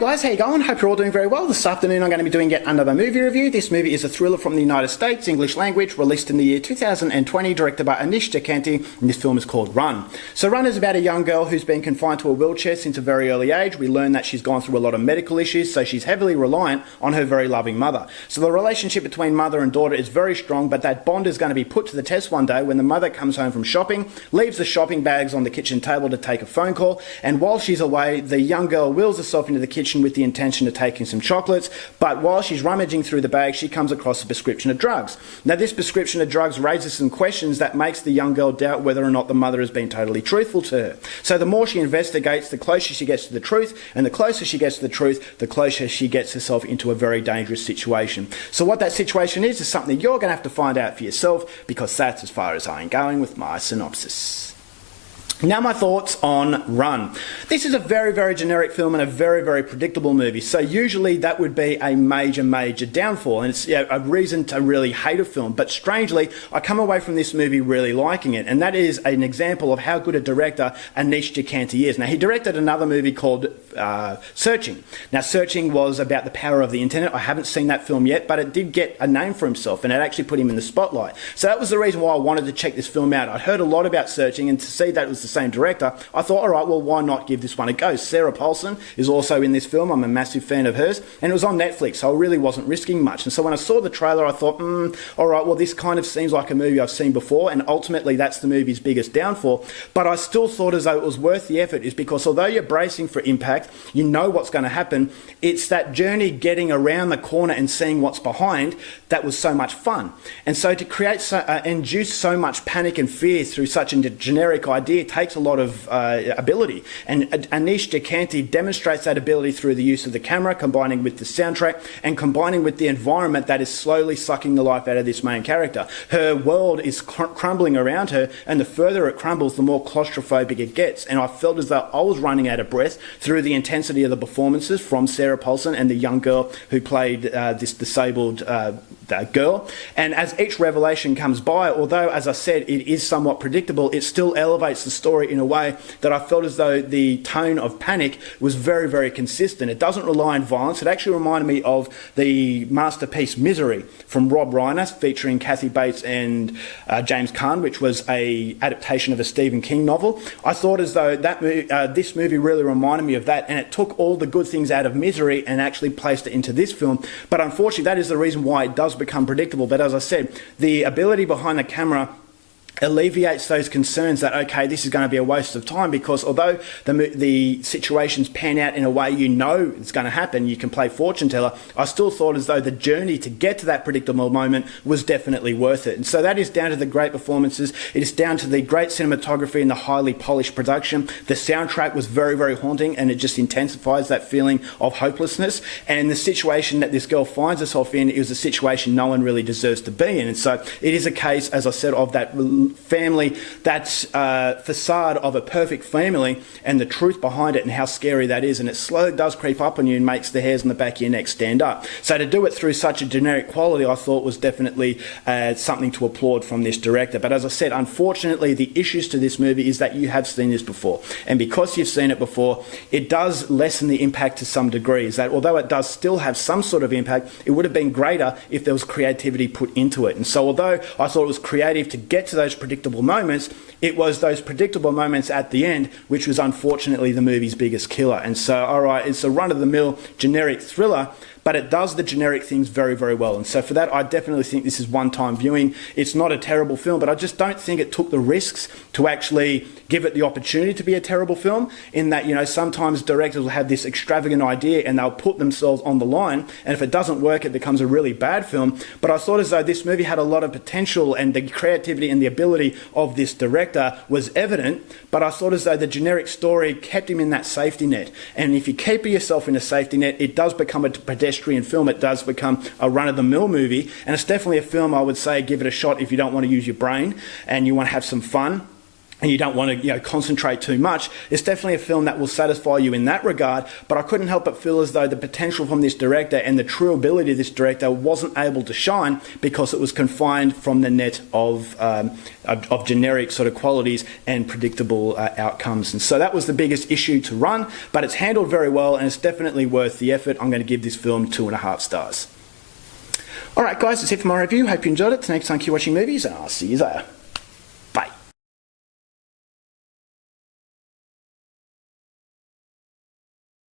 Guys, how you going? Hope you're all doing very well. This afternoon I'm going to be doing yet another movie review. This movie is a thriller from the United States, English language, released in the year 2020, directed by Anish Jakanti, and this film is called Run. So Run is about a young girl who's been confined to a wheelchair since a very early age. We learn that she's gone through a lot of medical issues, so she's heavily reliant on her very loving mother. So the relationship between mother and daughter is very strong, but that bond is going to be put to the test one day when the mother comes home from shopping, leaves the shopping bags on the kitchen table to take a phone call, and while she's away, the young girl wheels herself into the kitchen with the intention of taking some chocolates, but while she's rummaging through the bag, she comes across a prescription of drugs. Now, this prescription of drugs raises some questions that makes the young girl doubt whether or not the mother has been totally truthful to her. So the more she investigates, the closer she gets to the truth, and the closer she gets to the truth, the closer she gets herself into a very dangerous situation. So what that situation is something you're going to have to find out for yourself, because that's as far as I'm going with my synopsis. Now my thoughts on Run. This is a very, very generic film and a very, very predictable movie. So usually that would be a major, major downfall, and it's a reason to really hate a film. But strangely, I come away from this movie really liking it, and that is an example of how good a director Anish Jakanti is. Now, he directed another movie called Searching. Now, Searching was about the power of the internet. I haven't seen that film yet, but it did get a name for himself, and it actually put him in the spotlight. So that was the reason why I wanted to check this film out. I'd heard a lot about Searching, and to see that it was the same director, I thought, all right, well, why not give this one a go? Sarah Paulson is also in this film. I'm a massive fan of hers, and it was on Netflix, so I really wasn't risking much. And so when I saw the trailer, I thought, all right, well, this kind of seems like a movie I've seen before, and ultimately that's the movie's biggest downfall. But I still thought as though it was worth the effort, is because although you're bracing for impact, you know what's going to happen, it's that journey getting around the corner and seeing what's behind that was so much fun. And so to create, induce so much panic and fear through such a generic idea takes a lot of ability, and Anish Jakanti demonstrates that ability through the use of the camera, combining with the soundtrack and combining with the environment that is slowly sucking the life out of this main character. Her world is crumbling around her, and the further it crumbles, the more claustrophobic it gets, and I felt as though I was running out of breath through the intensity of the performances from Sarah Paulson and the young girl who played this disabled girl. And as each revelation comes by, although, as I said, it is somewhat predictable, it still elevates the story in a way that I felt as though the tone of panic was very, very consistent. It doesn't rely on violence. It actually reminded me of the masterpiece Misery from Rob Reiner, featuring Kathy Bates and James Caan, which was an adaptation of a Stephen King novel. I thought as though that this movie really reminded me of that, and it took all the good things out of Misery and actually placed it into this film. But unfortunately, that is the reason why it does become predictable. But as I said, the ability behind the camera alleviates those concerns that, okay, this is going to be a waste of time, because although the situations pan out in a way you know it's going to happen, you can play fortune teller, I still thought as though the journey to get to that predictable moment was definitely worth it. And so that is down to the great performances, it is down to the great cinematography and the highly polished production. The soundtrack was very, very haunting, and it just intensifies that feeling of hopelessness, and the situation that this girl finds herself in is a situation no one really deserves to be in. And so it is a case, as I said, of that family, that facade of a perfect family, and the truth behind it and how scary that is, and it slowly does creep up on you and makes the hairs on the back of your neck stand up. So to do it through such a generic quality, I thought was definitely something to applaud from this director. But as I said, unfortunately, the issues to this movie is that you have seen this before, and because you've seen it before, it does lessen the impact to some degree. Is that although it does still have some sort of impact, it would have been greater if there was creativity put into it. And so although I thought it was creative to get to those predictable moments, it was those predictable moments at the end which was unfortunately the movie's biggest killer. And so, all right, it's a run-of-the-mill generic thriller, but it does the generic things very, very well. And so for that, I definitely think this is one-time viewing. It's not a terrible film, but I just don't think it took the risks to actually give it the opportunity to be a terrible film, in that, you know, sometimes directors will have this extravagant idea and they'll put themselves on the line, and if it doesn't work, it becomes a really bad film. But I thought as though this movie had a lot of potential, and the creativity and the ability of this director was evident, but I thought as though the generic story kept him in that safety net. And if you keep yourself in a safety net, it does become a pedestrian film. It does become a run-of-the-mill movie, and it's definitely a film I would say give it a shot if you don't want to use your brain and you want to have some fun. and you don't want to concentrate too much, it's definitely a film that will satisfy you in that regard. But I couldn't help but feel as though the potential from this director and the true ability of this director wasn't able to shine because it was confined from the net of generic sort of qualities and predictable outcomes. And so that was the biggest issue to Run, but it's handled very well and it's definitely worth the effort. I'm going to give this film 2.5 stars. Alright guys, that's it for my review. Hope you enjoyed it. Next time, keep watching movies and I'll see you there.